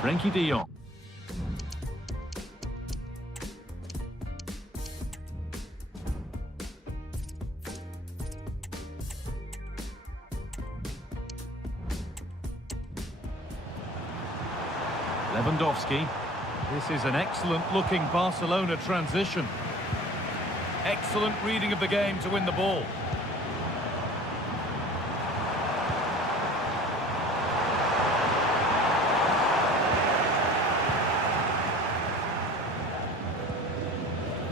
Frankie de Jong. Lewandowski. This is an excellent-looking Barcelona transition. Excellent reading of the game to win the ball.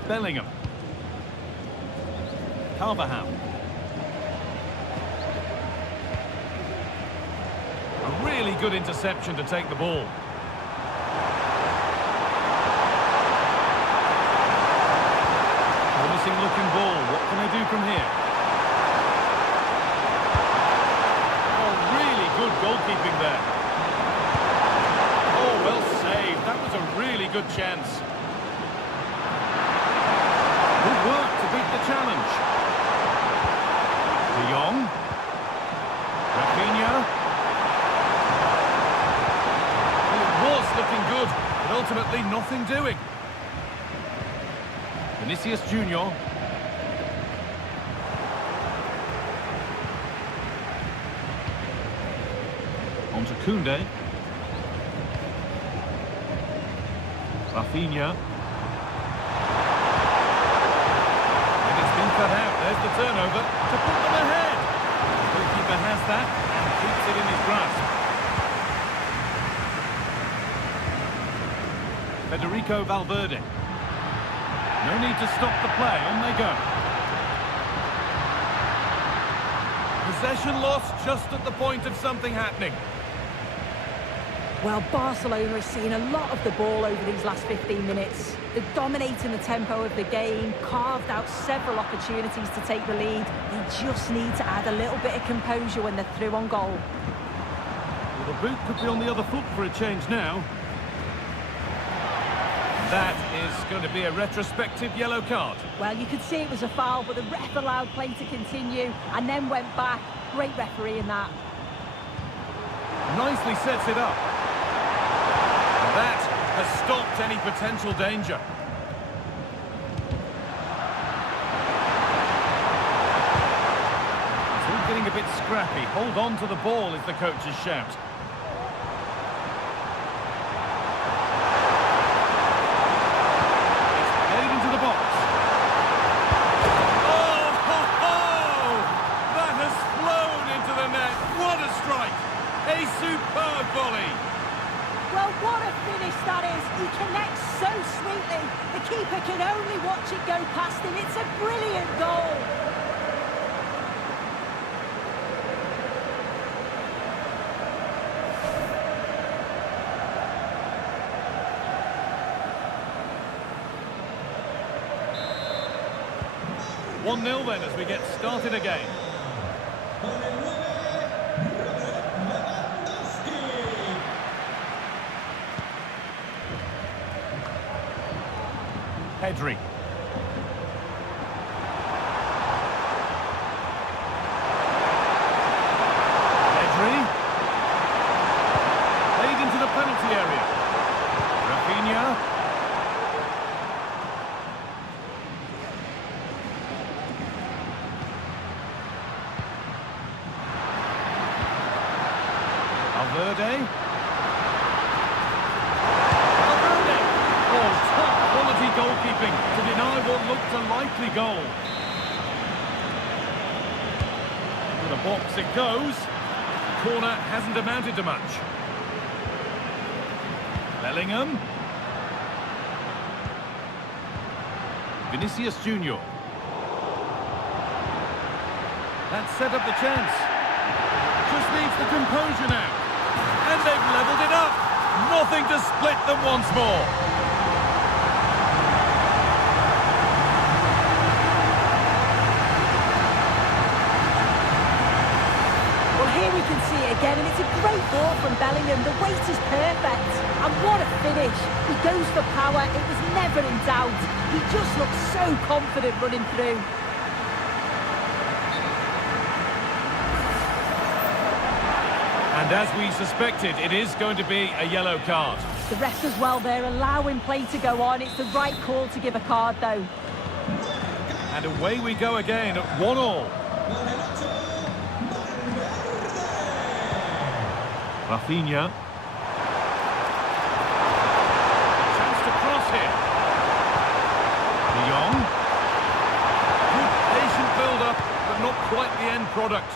Bellingham. Carvajal. A really good interception to take the ball. Promising looking ball. What can they do from here? Oh, really good goalkeeping there. Oh, well saved. That was a really good chance. Good work to beat the challenge. De Jong. Rafinha. Well, it was looking good, but ultimately nothing doing. Vinicius Junior. On to Koundé. Rafinha. And it's been cut out. There's the turnover to put them ahead. The goalkeeper has that and keeps it in his grasp. Federico Valverde. No need to stop the play, on they go. Possession lost just at the point of something happening. Well, Barcelona has seen a lot of the ball over these last 15 minutes. They're dominating the tempo of the game, carved out several opportunities to take the lead. They just need to add a little bit of composure when they're through on goal. Well, the boot could be on the other foot for a change now. That is going to be a retrospective yellow card. Well, you could see it was a foul, but the ref allowed play to continue and then went back. Great referee in that. Nicely sets it up. And that has stopped any potential danger. It's all getting a bit scrappy. Hold on to the ball is the coach's shout. A superb volley. Well, what a finish that is. He connects so sweetly. The keeper can only watch it go past him. It's a brilliant goal. One 0 then as we get started again. Pedri. Pedri. Played into the penalty area. Rafinha. Valverde. Goalkeeping to deny what looked a likely goal. To the box it goes. Corner hasn't amounted to much. Bellingham. Vinicius Junior. That set up the chance. Just needs the composure now. And they've levelled it up. Nothing to split them once more. Here we can see it again, and it's a great ball from Bellingham. The weight is perfect, and what a finish. He goes for power, it was never in doubt. He just looks so confident running through. And And as we suspected, it is going to be a yellow card. The ref as well there, allowing play to go on. It's the right call to give a card, though. And away we go again at 1-1. Rafinha. Chance to cross here. De Jong. Good patient build-up, but not quite the end product.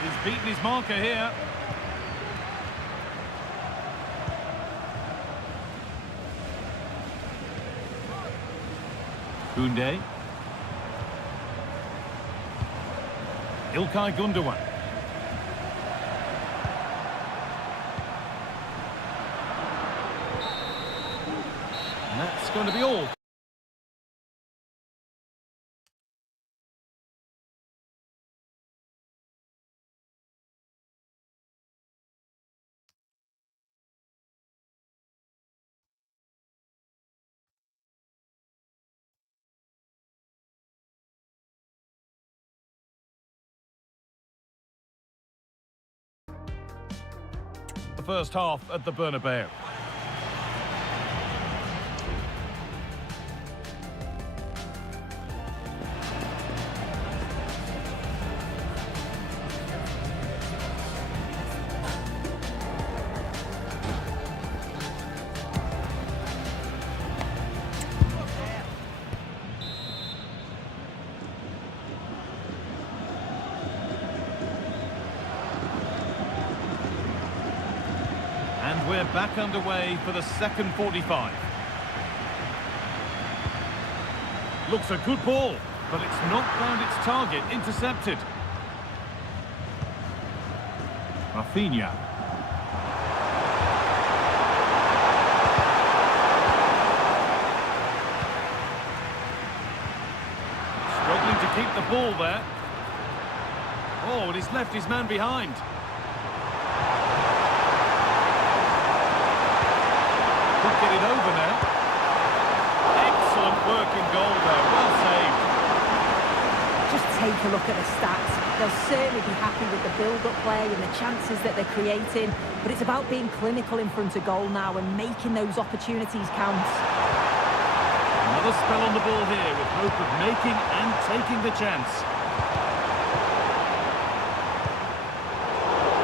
He's beaten his marker here. Koundé. İlkay Gundogan. And that's going to be all. The first half at the Bernabeu. And we're back underway for the second 45. Looks a good ball, but it's not found its target. Intercepted. Rafinha. Struggling to keep the ball there. Oh, and he's left his man behind. Get it over now. Excellent work in goal there. Well saved. Just take a look at the stats. They'll certainly be happy with the build-up play and the chances that they're creating, but it's about being clinical in front of goal now and making those opportunities count. Another spell on the ball here with hope of making and taking the chance.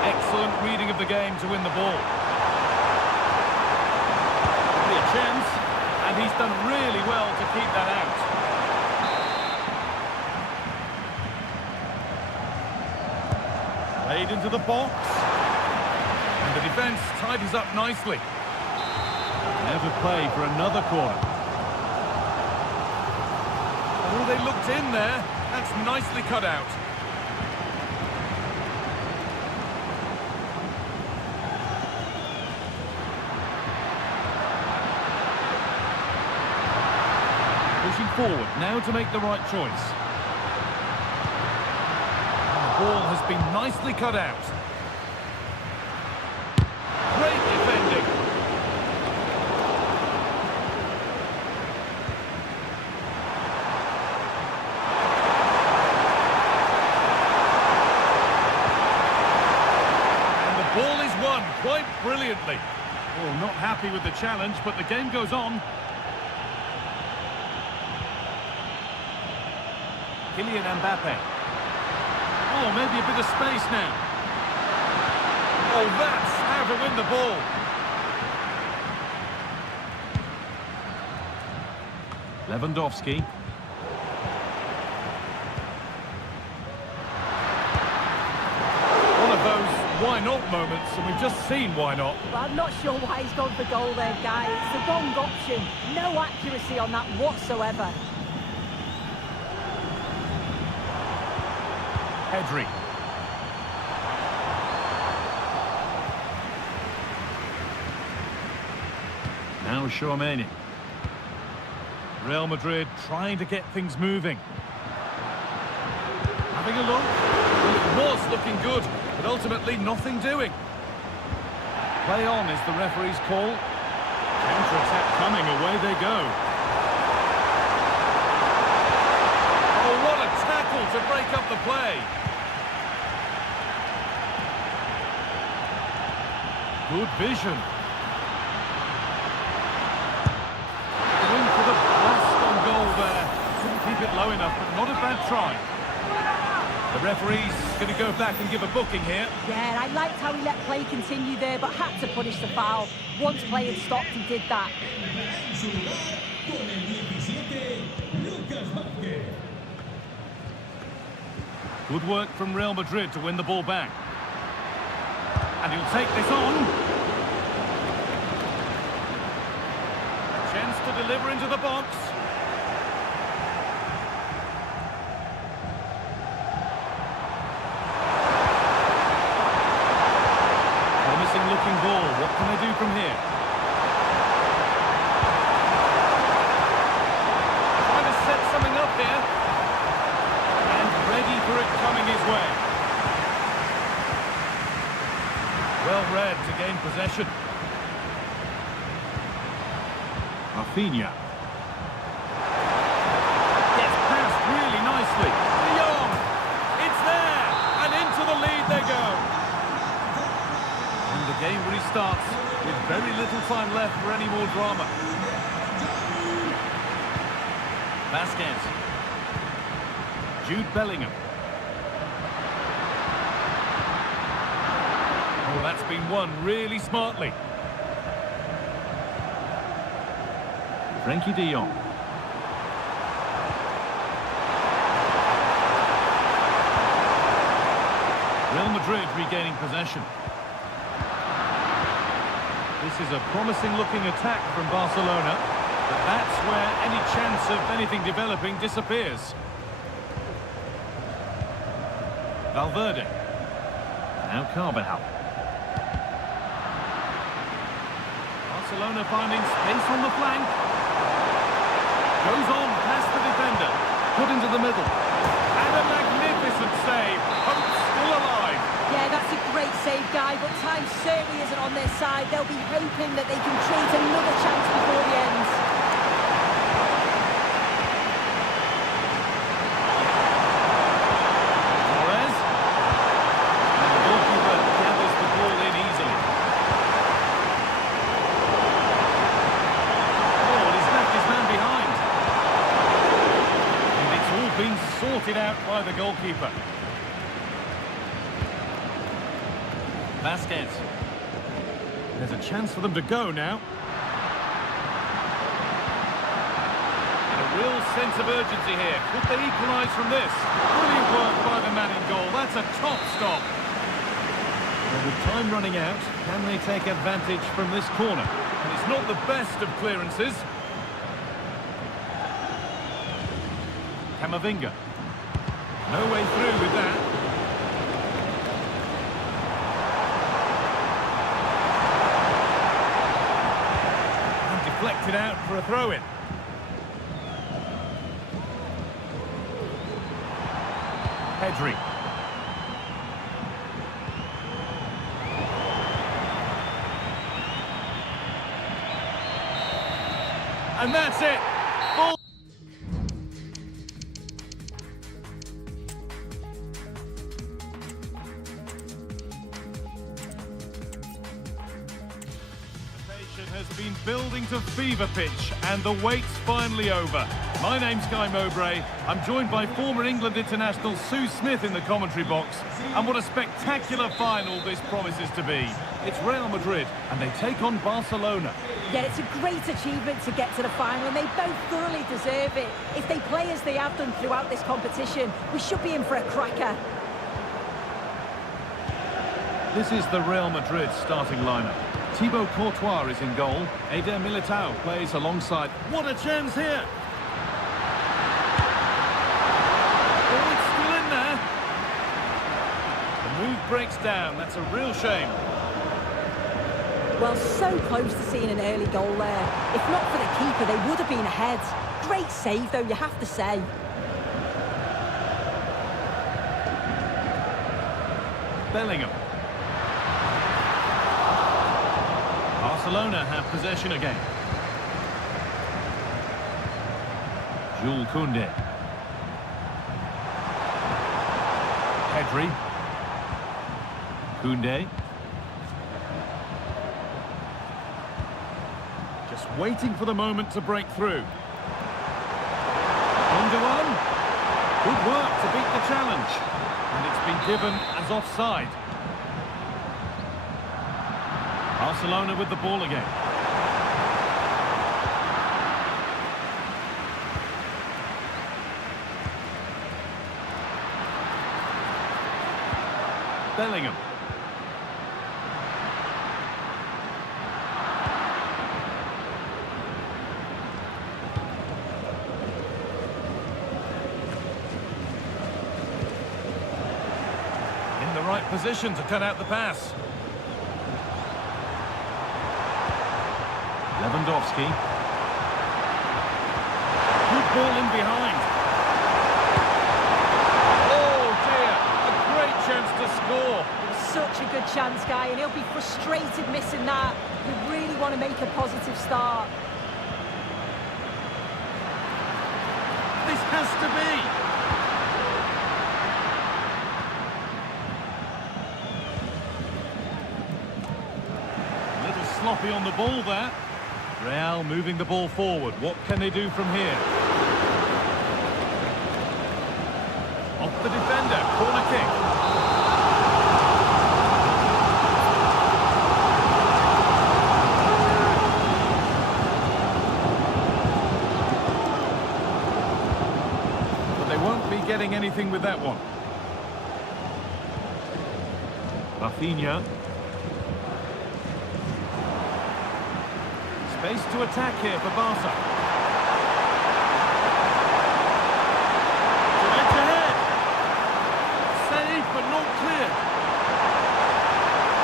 Excellent reading of the game to win the ball. Chance, and he's done really well to keep that out. Played into the box, and the defence tidies up nicely. Now to play for another corner. Oh, they looked in there. That's nicely cut out. Pushing forward, now to make the right choice. The ball has been nicely cut out. Great defending. And the ball is won quite brilliantly. Oh, not happy with the challenge, but the game goes on. Kylian Mbappe. Oh, maybe a bit of space now. Oh, that's how to win the ball. Lewandowski. One of those why not moments, and we've just seen why not. Well, I'm not sure why he's gone for goal there, Guy. It's the wrong option. No accuracy on that whatsoever. Pedri. Now Tchouaméni. Real Madrid trying to get things moving. Having a look. Well, it was looking good, but ultimately nothing doing. Play on is the referee's call. Counter-attack coming, away they go. Good vision. Going for the blast on goal there. Couldn't keep it low enough, but not a bad try. The referee's going to go back and give a booking here. Yeah, I liked how he let play continue there, but had to punish the foul. Once play had stopped, he did that. Good work from Real Madrid to win the ball back. And he'll take this on. A chance to deliver into the box. Promising looking ball. What can they do from here? Trying to set something up here. And ready for it coming his way. Well read to gain possession. Rafinha. Gets past really nicely. De Jong. It's there. And into the lead they go. And the game restarts with very little time left for any more drama. Vasquez. Jude Bellingham. Oh, that's been won really smartly. Frankie de Jong. Real Madrid regaining possession. This is a promising looking attack from Barcelona, but that's where any chance of anything developing disappears. Valverde. Now Carvajal. Barcelona finding space on the flank. Goes on past the defender. Put into the middle. And a magnificent save. Hope still alive. Yeah, that's a great save, Guy, but time certainly isn't on their side. They'll be hoping that they can create another chance before the end. Torres. And the goalkeeper gathers the ball in easily. Oh, and he's left his man behind. And it's all been sorted out by the goalkeeper. Vasquez. There's a chance for them to go now. And a real sense of urgency here. Could they equalise from this? Brilliant work by the man in goal. That's a top stop. And with time running out, can they take advantage from this corner? And it's not the best of clearances. Camavinga. No way through with that. Deflected out for a throw-in. Pedri. And that's it. Ball. Has been building to fever pitch, and the wait's finally over. My name's Guy Mowbray. I'm joined by former England international Sue Smith in the commentary box. And what a spectacular final this promises to be. It's Real Madrid, and they take on Barcelona. Yeah, it's a great achievement to get to the final, and they both thoroughly deserve it. If they play as they have done throughout this competition, we should be in for a cracker. This is the Real Madrid starting lineup. Thibaut Courtois is in goal. Eder Militao plays alongside. What a chance here! Oh, it's still in there. The move breaks down. That's a real shame. Well, so close to seeing an early goal there. If not for the keeper, they would have been ahead. Great save, though, you have to say. Bellingham. Barcelona have possession again. Jules Koundé. Pedri. Koundé. waiting for the moment to break through. Under one. Good work to beat the challenge. And it's been given as offside. Barcelona with the ball again. Bellingham. In the right position to cut out the pass. Lewandowski. Good ball in behind. Chance to score. It was such a good chance, Guy, and he'll be frustrated missing that. You really want to make a positive start. This has to be. A little sloppy on the ball there. Real moving the ball forward. What can they do from here? Off the defender. Corner kick. Getting anything with that one. Rafinha. Space to attack here for Barca. Edge ahead. Save, but not clear.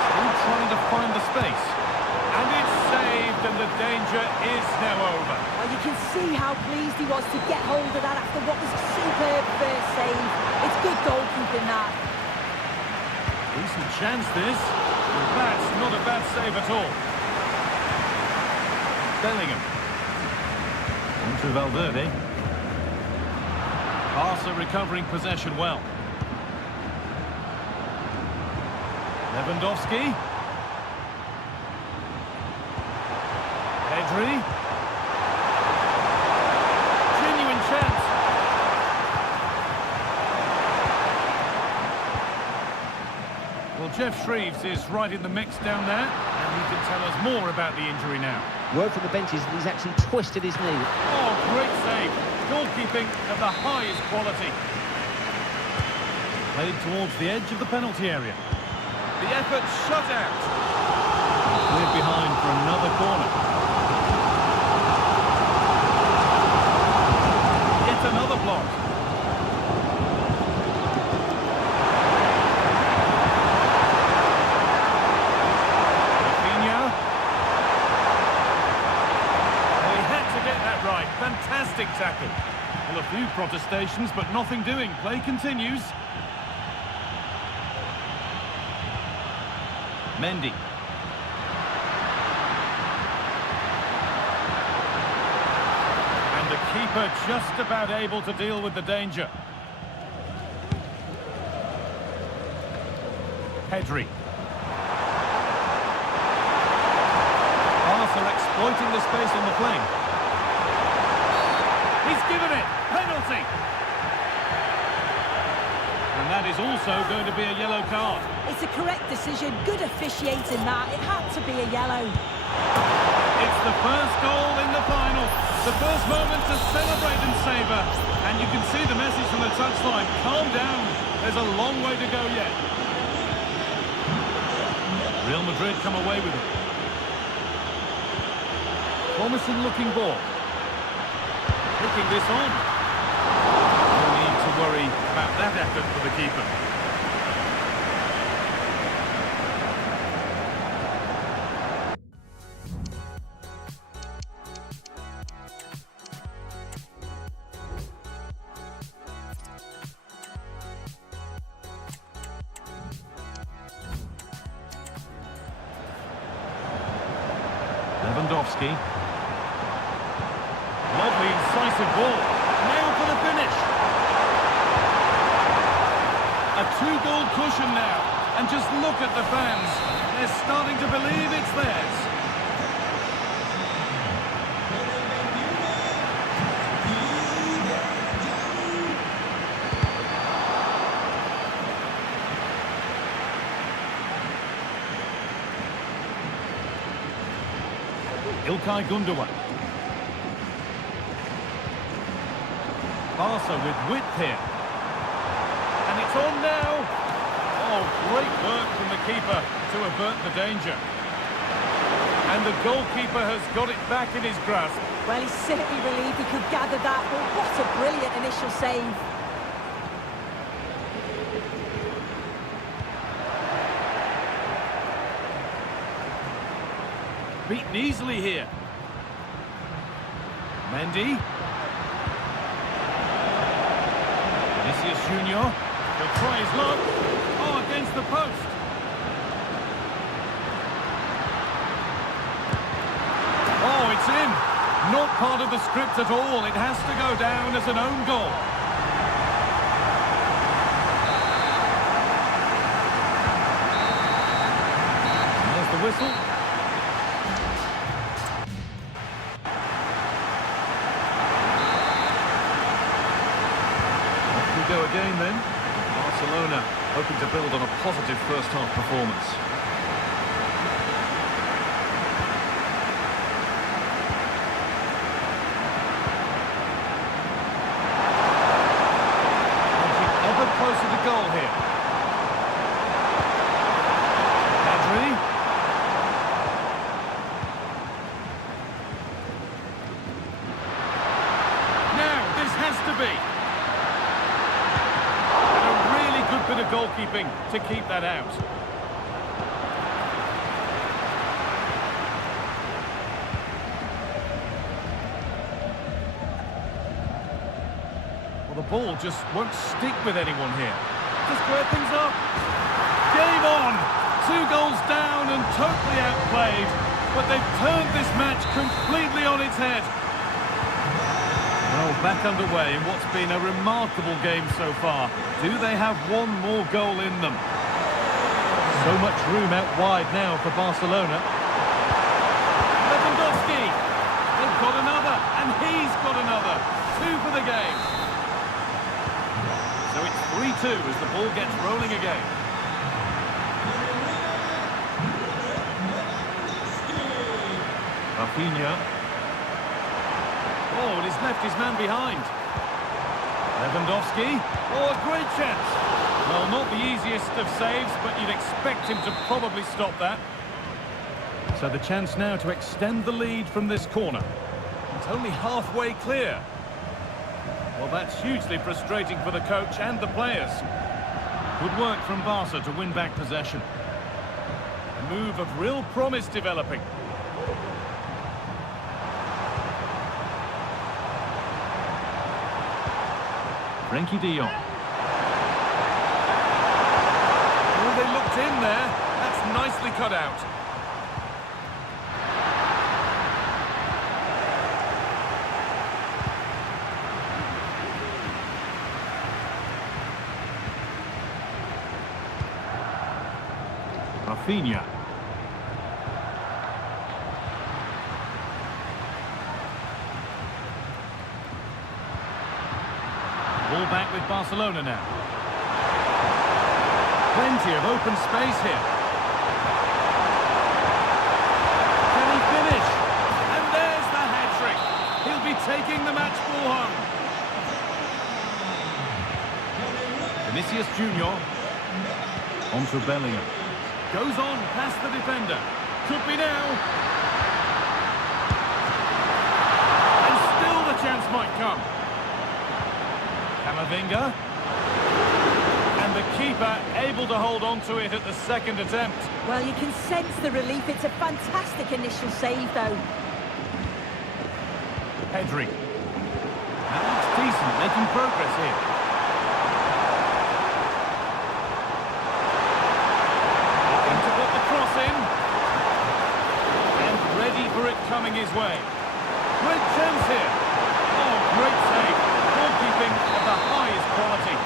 Still trying to find the space. And it's saved, and the danger is now over. Well, you can see how pleased he was to get hold of that after what was a superb first save. It's good goalkeeping, that. Decent chance, this. And that's not a bad save at all. Bellingham. On to Valverde. Barca recovering possession well. Lewandowski. Pedri. Genuine chance. Well, Jeff Shreves is right in the mix down there, and he can tell us more about the injury now. Word from the benches that he's actually twisted his knee. Oh, great save. Goalkeeping of the highest quality. Played towards the edge of the penalty area. The effort shut out. Cleared behind for another corner. Another block. Rafinha. Well, he had to get that right. Fantastic tackle. Well, a few protestations, but nothing doing. Play continues. Mendy. Keeper just about able to deal with the danger. Pedri. Barca exploiting the space on the flank. He's given it. Penalty. And that is also going to be a yellow card. It's a correct decision. Good officiating, that. It had to be a yellow. It's the first goal in the final. The first moment to celebrate and savour. And you can see the message from the touchline. Calm down. There's a long way to go yet. Real Madrid come away with it. Promising looking ball. Picking this on. No need to worry about that effort for the keeper. Lewandowski. Lovely incisive ball. Now for the finish. A two-goal cushion now. And just look at the fans. They're starting to believe it's theirs. Gundogan. Barca with width here. And it's on now. Oh, great work from the keeper to avert the danger. And the goalkeeper has got it back in his grasp. Well, he's certainly relieved he could gather that, but what a brilliant initial save. Beaten easily here. Mendy. Vinicius Junior. He'll try his luck. Oh, against the post. Oh, it's in. Not part of the script at all. It has to go down as an own goal. And there's the whistle. Go again then. Barcelona hoping to build on a positive first half performance. Inching ever closer to goal here. Madrid. Now this has to be. Bit of goalkeeping to keep that out. Well, the ball just won't stick with anyone here. To square things up. Game on! 2 goals down and totally outplayed. But they've turned this match completely on its head. Well, back underway in what's been a remarkable game so far. Do they have one more goal in them? So much room out wide now for Barcelona. Lewandowski! They've got another, and he's got another. 2 for the game. So it's 3-2 as the ball gets rolling again. Rafinha. Oh, and he's left his man behind. Lewandowski. Oh, a great chance. Well, not the easiest of saves, but you'd expect him to probably stop that. So the chance now to extend the lead from this corner. It's only halfway clear. Well, that's hugely frustrating for the coach and the players. Good work from Barca to win back possession. A move of real promise developing. Frenkie de Jong. Oh, they looked in there. That's nicely cut out. Rafinha. Ball back with Barcelona now. Plenty of open space here. Can he finish? And there's the hat-trick. He'll be taking the match ball home. Vinicius Junior. On to Bellingham. Goes on past the defender. Could be now. And still the chance might come. Camavinga. And the keeper able to hold on to it at the second attempt. Well, you can sense the relief. It's a fantastic initial save, though. Pedri. That looks decent, making progress here. Looking to put the cross in. And ready for it coming his way. Great chance here. Oh, great save. Goalkeeping of the highest quality.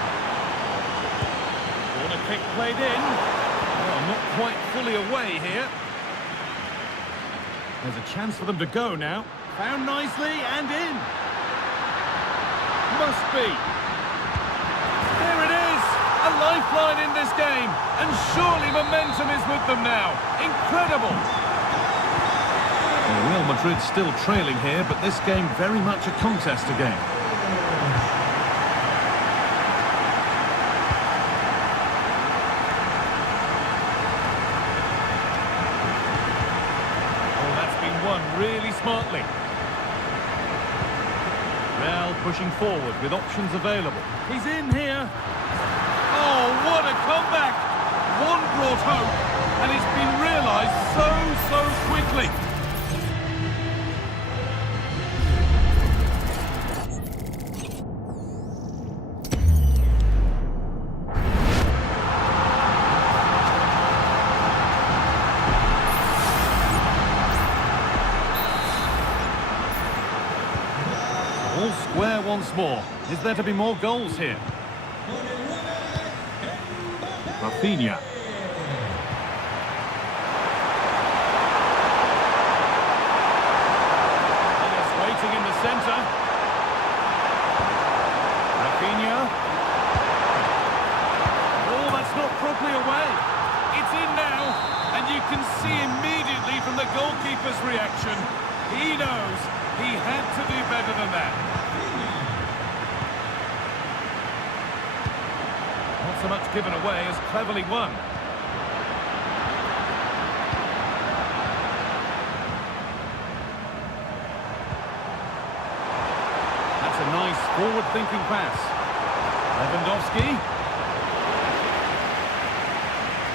Corner kick played in. Well, not quite fully away here. There's a chance for them to go now. Found nicely and in. Must be. There it is. A lifeline in this game. And surely momentum is with them now. Incredible. Real Madrid still trailing here, but this game very much a contest again. Oh, that's been won really smartly. Real pushing forward with options available. He's in here. Oh, what a comeback! One brought hope, and it's been realised so quickly. All square once more. Is there to be more goals here? Rafinha. Waiting in the centre. Rafinha. Oh, that's not properly away. It's in now, and you can see immediately from the goalkeeper's reaction, he knows he had to do better than that. Not so much given away as cleverly won. That's a nice forward-thinking pass. Lewandowski.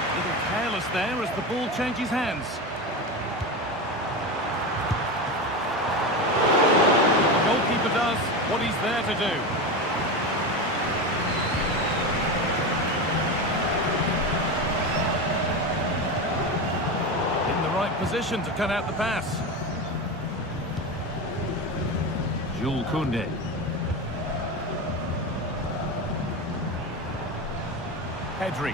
A little careless there as the ball changes hands. The goalkeeper does what he's there to do. Position to cut out the pass. Jules Koundé. Pedri.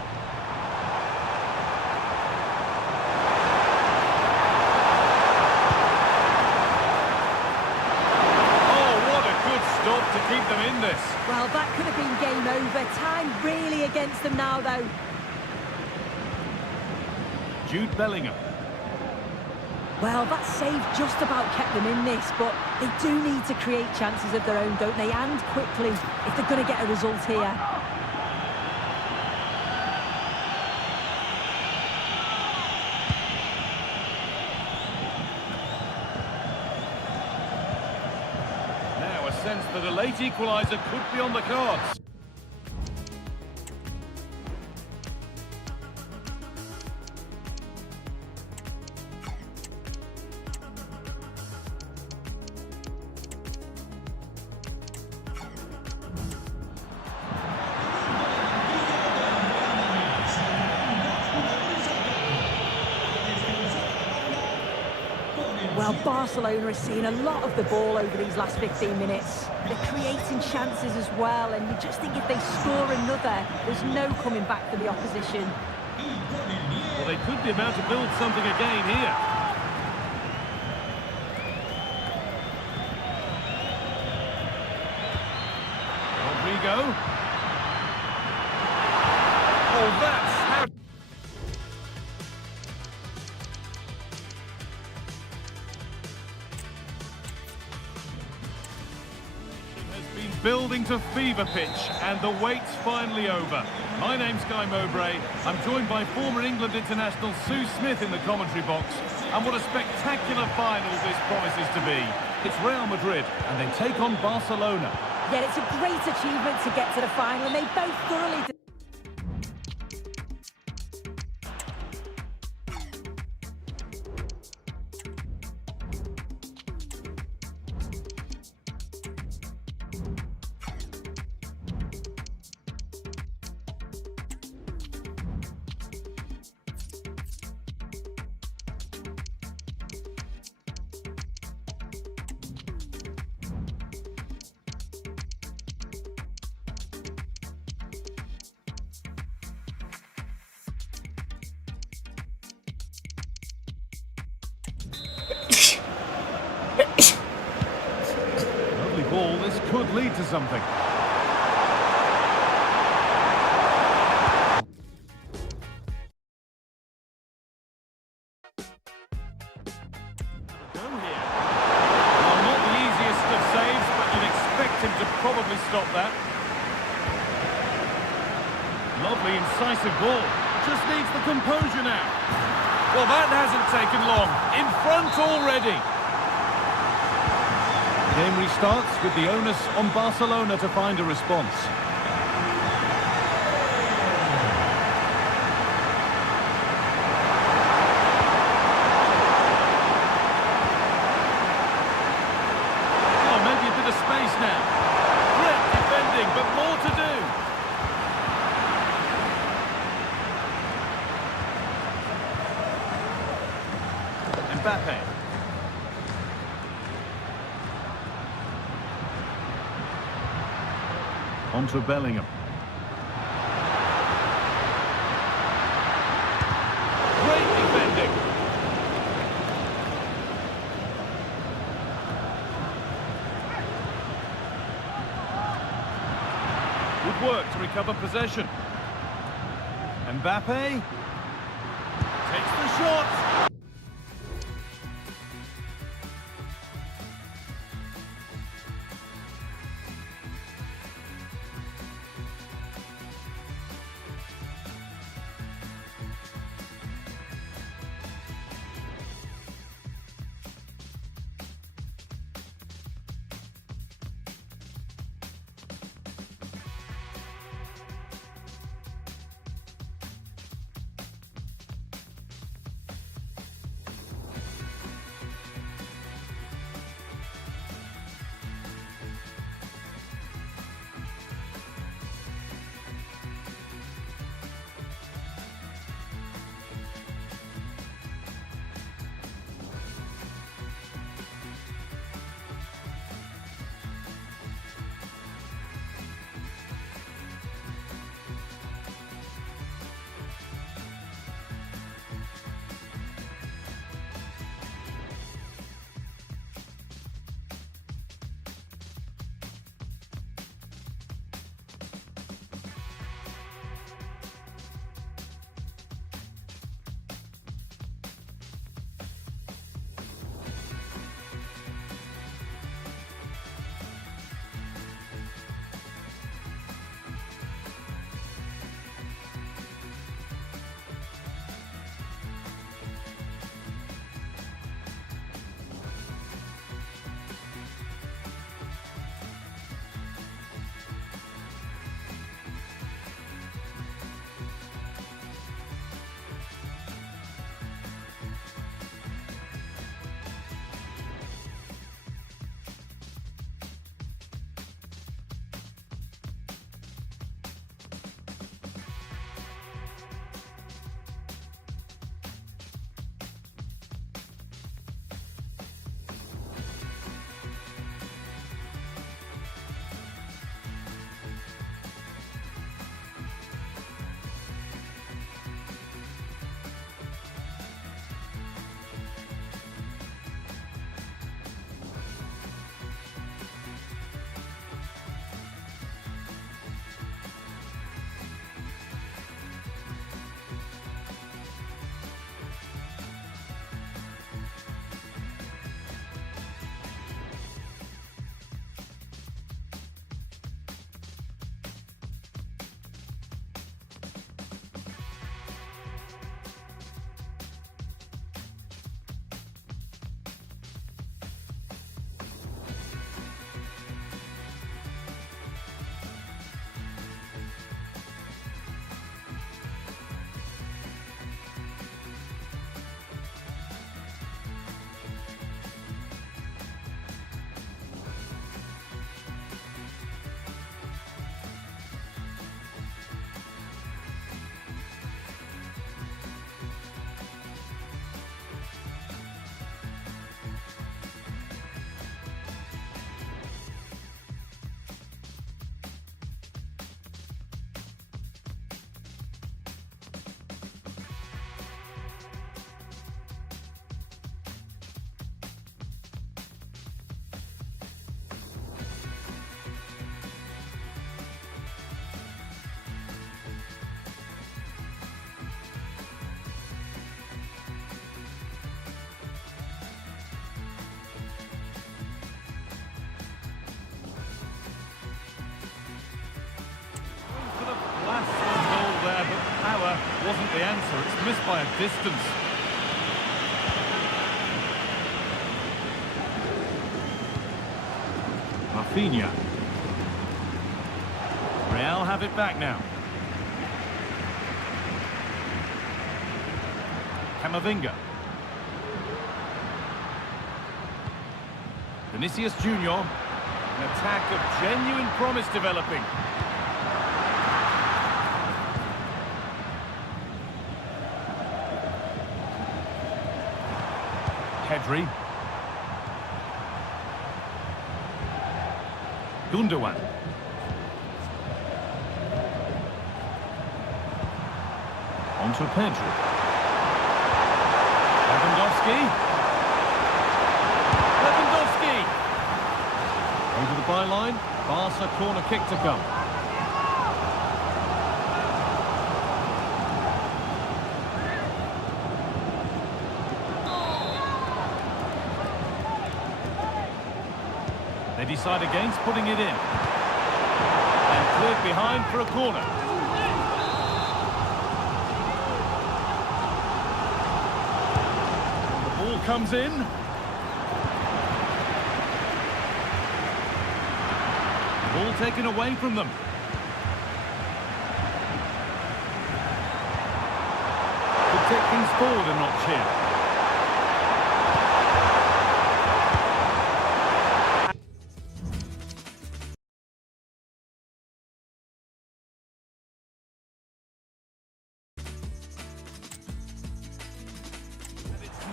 Oh, what a good stop to keep them in this. Well, that could have been game over. Time really against them now, though. Jude Bellingham. Well, that save just about kept them in this, but they do need to create chances of their own, don't they? And quickly, if they're going to get a result here. Now a sense that a late equaliser could be on the cards. Well, Barcelona is seeing a lot of the ball over these last 15 minutes. They're creating chances as well, and you just think if they score another, there's no coming back for the opposition. Well, they could be about to build something again here. Rodrigo. Oh, that's how... Building to fever pitch, and the wait's finally over. My name's Guy Mowbray. I'm joined by former England international Sue Smith in the commentary box. And what a spectacular final this promises to be. It's Real Madrid, and they take on Barcelona. Yeah, it's a great achievement to get to the final, and they both thoroughly... Lovely ball, this could lead to something. stop that. Lovely, incisive ball. Just needs the composure now. Well, that hasn't taken long. In front already. The game restarts with the onus on Barcelona to find a response. Oh, maybe a bit of space now. Great defending, but more to do. Mbappe. On to Bellingham. Great defending. Good work to recover possession. Mbappe takes the shot. the answer. It's missed by a distance. Rafinha. Real have it back now. Camavinga. Vinicius Junior. An attack of genuine promise developing. Pedri. Gundogan. On to Pedri. Lewandowski. Over the byline. Barca corner kick to come. They decide against putting it in. And cleared behind for a corner. The ball comes in. Ball taken away from them. Could take things forward a notch here.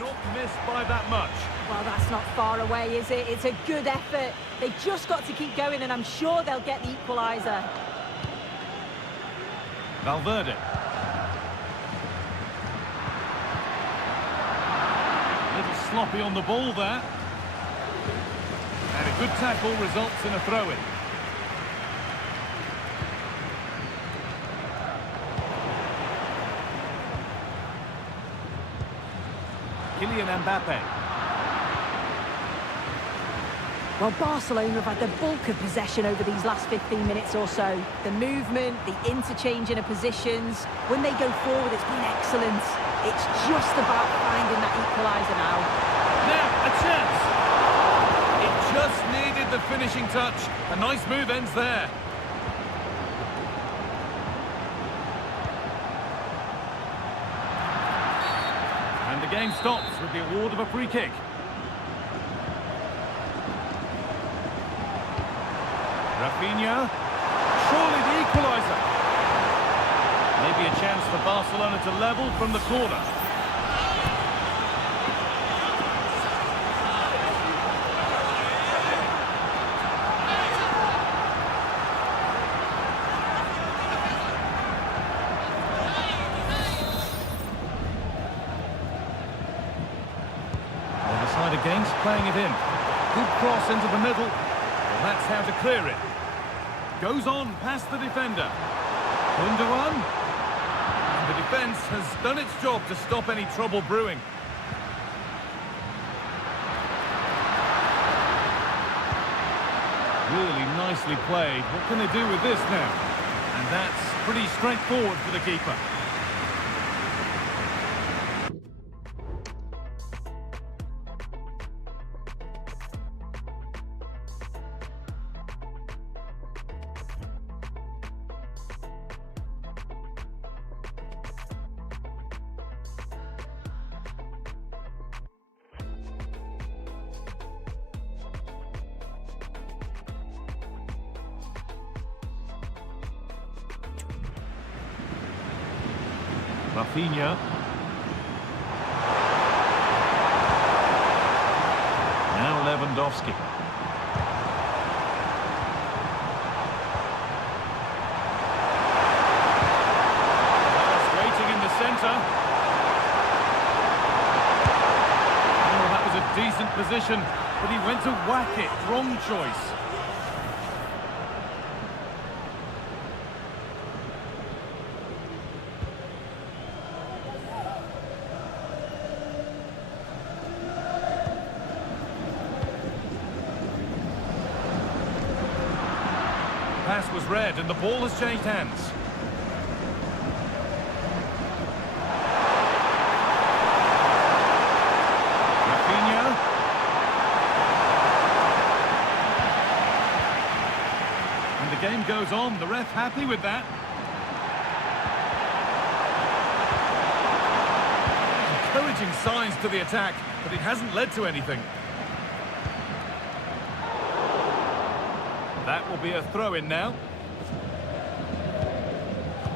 Not missed by that much. Well, that's not far away, is it? It's a good effort. They've just got to keep going, and I'm sure they'll get the equaliser. Valverde. A little sloppy on the ball there. And a good tackle results in a throw-in. Kylian Mbappe. Well, Barcelona have had the bulk of possession over these last 15 minutes or so. The movement, the interchanging of positions. When they go forward, it's been excellent. It's just about finding that equaliser now. Now, a chance. It just needed the finishing touch. A nice move ends there. And the game stops with the award of a free kick. Rafinha. Surely the equaliser. Maybe a chance for Barcelona to level from the corner. They decide against playing it in. Good cross into the middle. Well, that's how to clear it. Goes on past the defender. Gundogan. And the defence has done its job to stop any trouble brewing. Really nicely played. What can they do with this now? And that's pretty straightforward for the keeper. Rafinha. Now Lewandowski. Waiting in the centre. Oh, that was a decent position, but he went to whack it. Wrong choice. Pass was read and the ball has changed hands. time goes on. The ref happy with that. Encouraging signs to the attack, but it hasn't led to anything. That will be a throw-in now.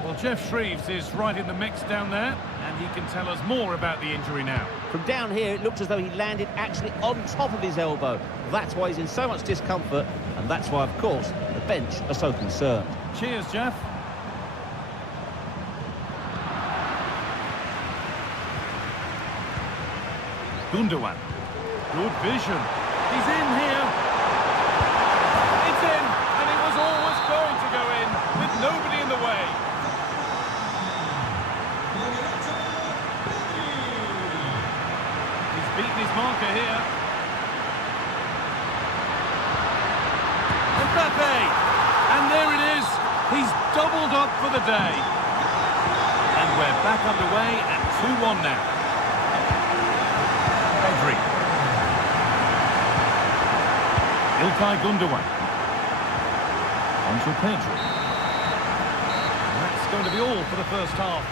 Well, Jeff Shreves is right in the mix down there, and he can tell us more about the injury now. From down here, it looked as though he landed actually on top of his elbow. That's why he's in so much discomfort, and that's why, of course, the bench are so concerned. Cheers, Jeff. Gundogan. Good vision. He's in here. It's in, and it was always going to go in, with nobody in the way. He's beaten his marker here. Mbappe! And there it is. He's doubled up for the day. And we're back underway at 2-1 now. Pedri. İlkay Gundogan. On to Pedri. That's going to be all for the first half.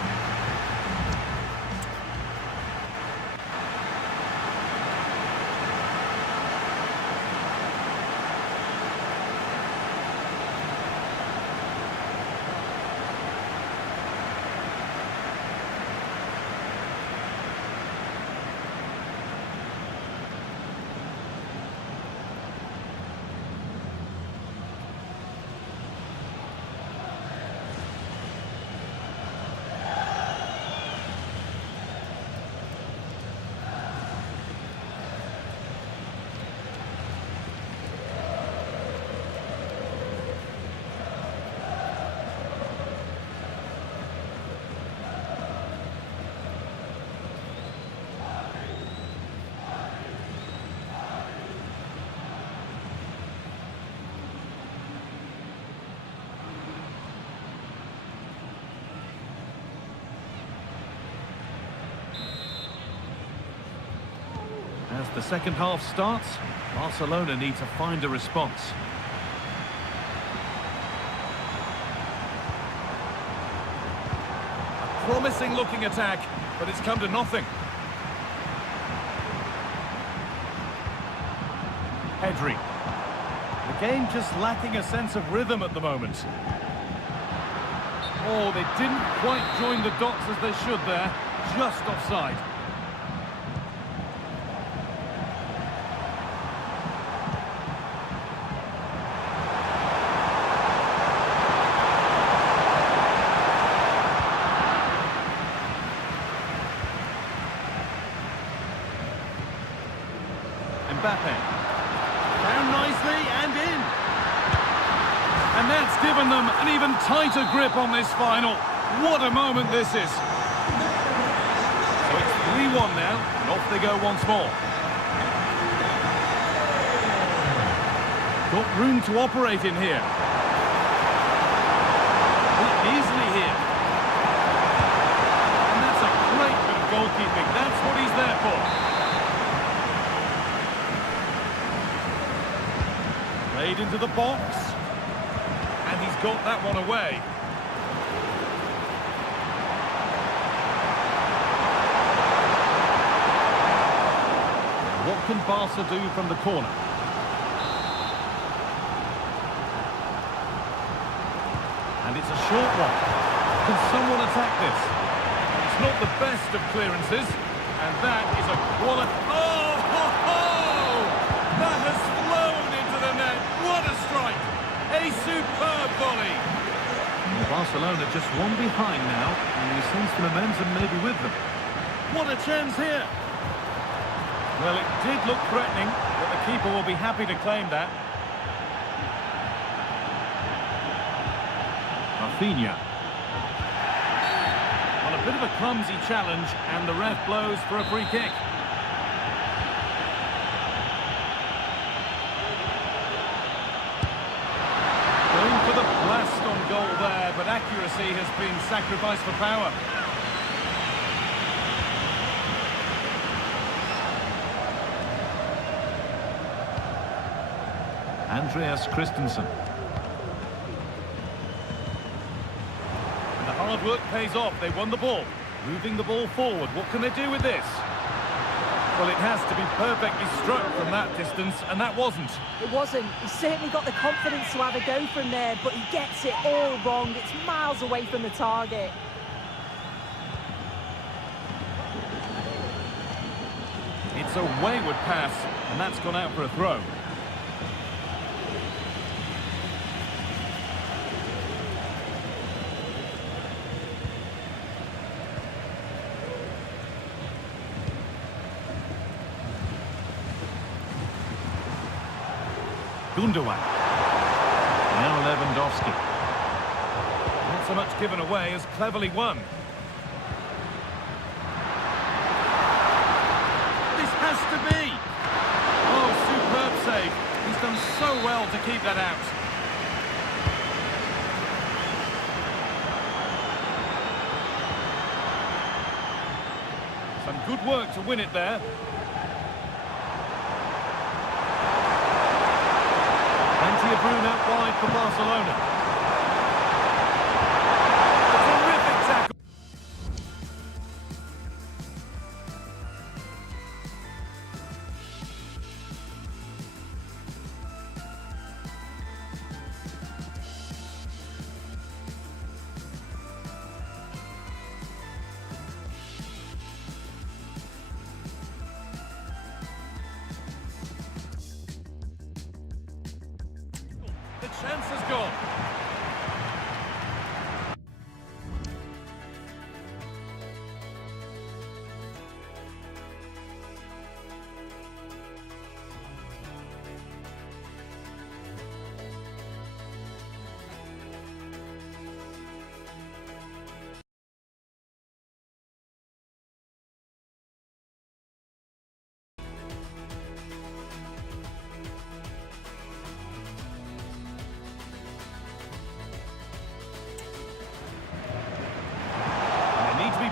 As the second half starts, Barcelona need to find a response. A promising looking attack, but it's come to nothing. Pedri. The game just lacking a sense of rhythm at the moment. Oh, they didn't quite join the dots as they should there. Just offside. Mbappe. Down nicely and in. And that's given them an even tighter grip on this final. What a moment this is. So it's 3-1 now, and off they go once more. Got room to operate in here. Easily here. And that's a great bit of goalkeeping. That's what he's there for. Played into the box, and he's got that one away. What can Barca do from the corner? And it's a short one. Can someone attack this? It's not the best of clearances, and that is a quality... Oh, ho, ho! That has flown into the net. What a strike! A superb volley. Barcelona just one behind now, and you sense the momentum maybe with them. What a chance here! Well, it did look threatening, but the keeper will be happy to claim that. Rafinha. Well, a bit of a clumsy challenge, and the ref blows for a free kick. Going for the blast on goal there, but accuracy has been sacrificed for power. Andreas Christensen. hard work pays off. They won the ball. Moving the ball forward. What can they do with this? Well, it has to be perfectly struck from that distance, and that wasn't. It wasn't. He certainly got the confidence to have a go from there, but he gets it all wrong. It's miles away from the target. It's a wayward pass, and that's gone out for a throw. Gundogan. Now Lewandowski. Not so much given away as cleverly won. This has to be. Oh, superb save. He's done so well to keep that out. Some good work to win it there. Plenty of room out wide for Barcelona. A terrific tackle. The chance has gone.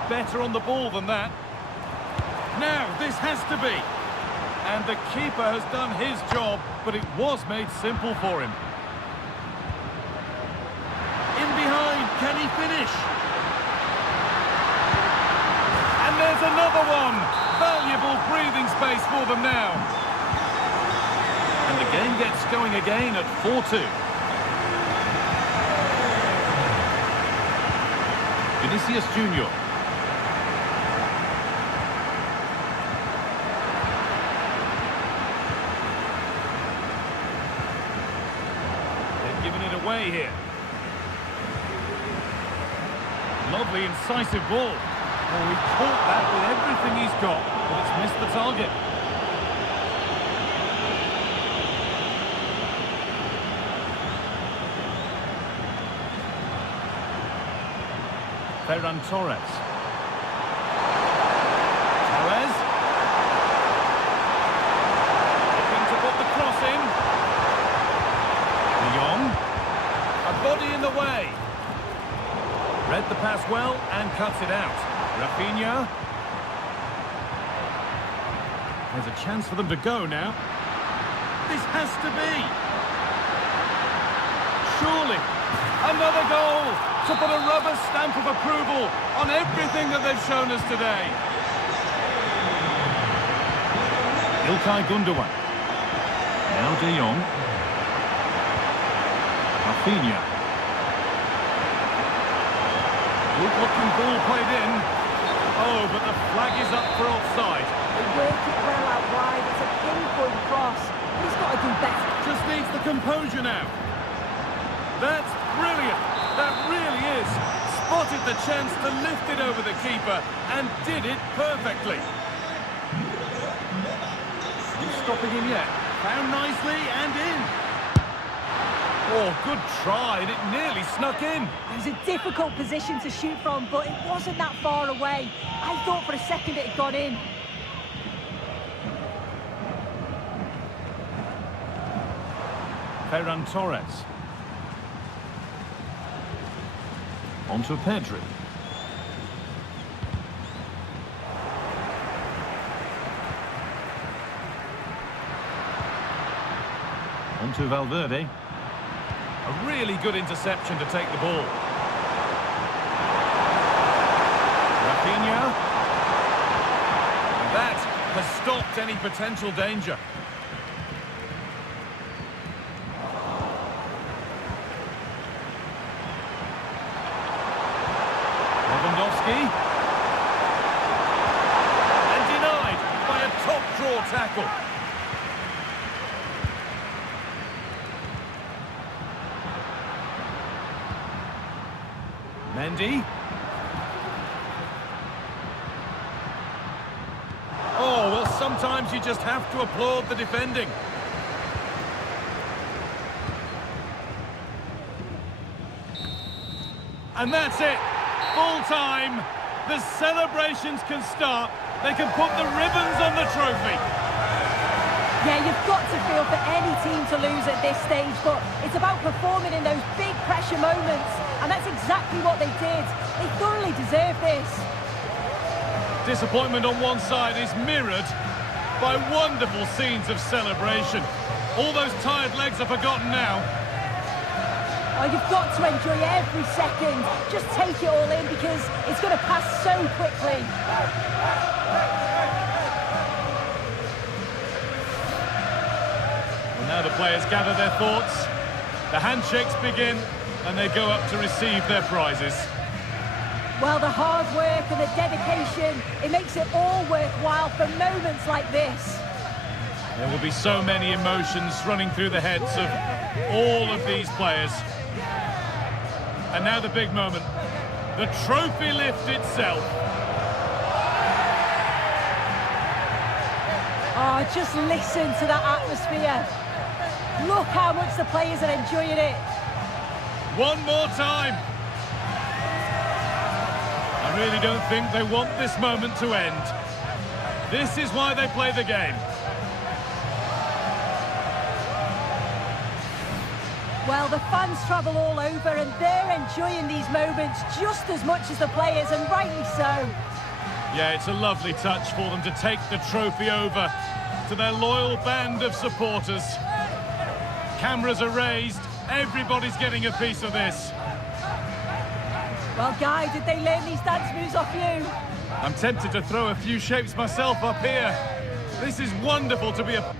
Better on the ball than that. Now, this has to be. And the keeper has done his job, but it was made simple for him. In behind, can he finish? And there's another one. Valuable breathing space for them now. And the game gets going again at 4-2. Vinicius Junior. Giving it away here. Lovely, incisive ball. Oh, he caught that with everything he's got, but it's missed the target. Ferran Torres. Torres. Looking to put the cross in. Body in the way. Read the pass well and cuts it out. Rafinha. There's a chance for them to go now. This has to be. Surely. Another goal to put a rubber stamp of approval on everything that they've shown us today. İlkay Gundogan. Now De Jong. Rafinha. Good-looking ball played in. Oh, but the flag is up for offside. They work it well out wide. It's a pinpoint cross. He's got to do better. Just needs the composure now. That's brilliant. That really is. Spotted the chance to lift it over the keeper and did it perfectly. Not stopping him yet. Found nicely and in. Oh, good try, and it nearly snuck in. It was a difficult position to shoot from, but it wasn't that far away. I thought for a second it had gone in. Ferran Torres. On to Pedri. On to Valverde. A really good interception to take the ball. has stopped any potential danger. And denied by a top draw tackle. Mendy. Oh, well, sometimes you just have to applaud the defending. And that's it. Full time. The celebrations can start. They can put the ribbons on the trophy. Yeah, you've got to feel for any team to lose at this stage, but it's about performing in those big pressure moments, and that's exactly what they did. They thoroughly deserve this. Disappointment on one side is mirrored by wonderful scenes of celebration. All those tired legs are forgotten now. Oh, you've got to enjoy every second. Just take it all in because it's going to pass so quickly. Well, now the players gather their thoughts. The handshakes begin and they go up to receive their prizes. Well, the hard work and the dedication, it makes it all worthwhile for moments like this. There will be so many emotions running through the heads of all of these players. And now the big moment, the trophy lift itself. Oh, just listen to that atmosphere. Look how much the players are enjoying it. One more time. I really don't think they want this moment to end. This is why they play the game. Well, the fans travel all over and they're enjoying these moments just as much as the players, and rightly so. Yeah, it's a lovely touch for them to take the trophy over to their loyal band of supporters. Cameras are raised, everybody's getting a piece of this. Well, Guy, did they learn these dance moves off you? I'm tempted to throw a few shapes myself up here. This is wonderful to be a...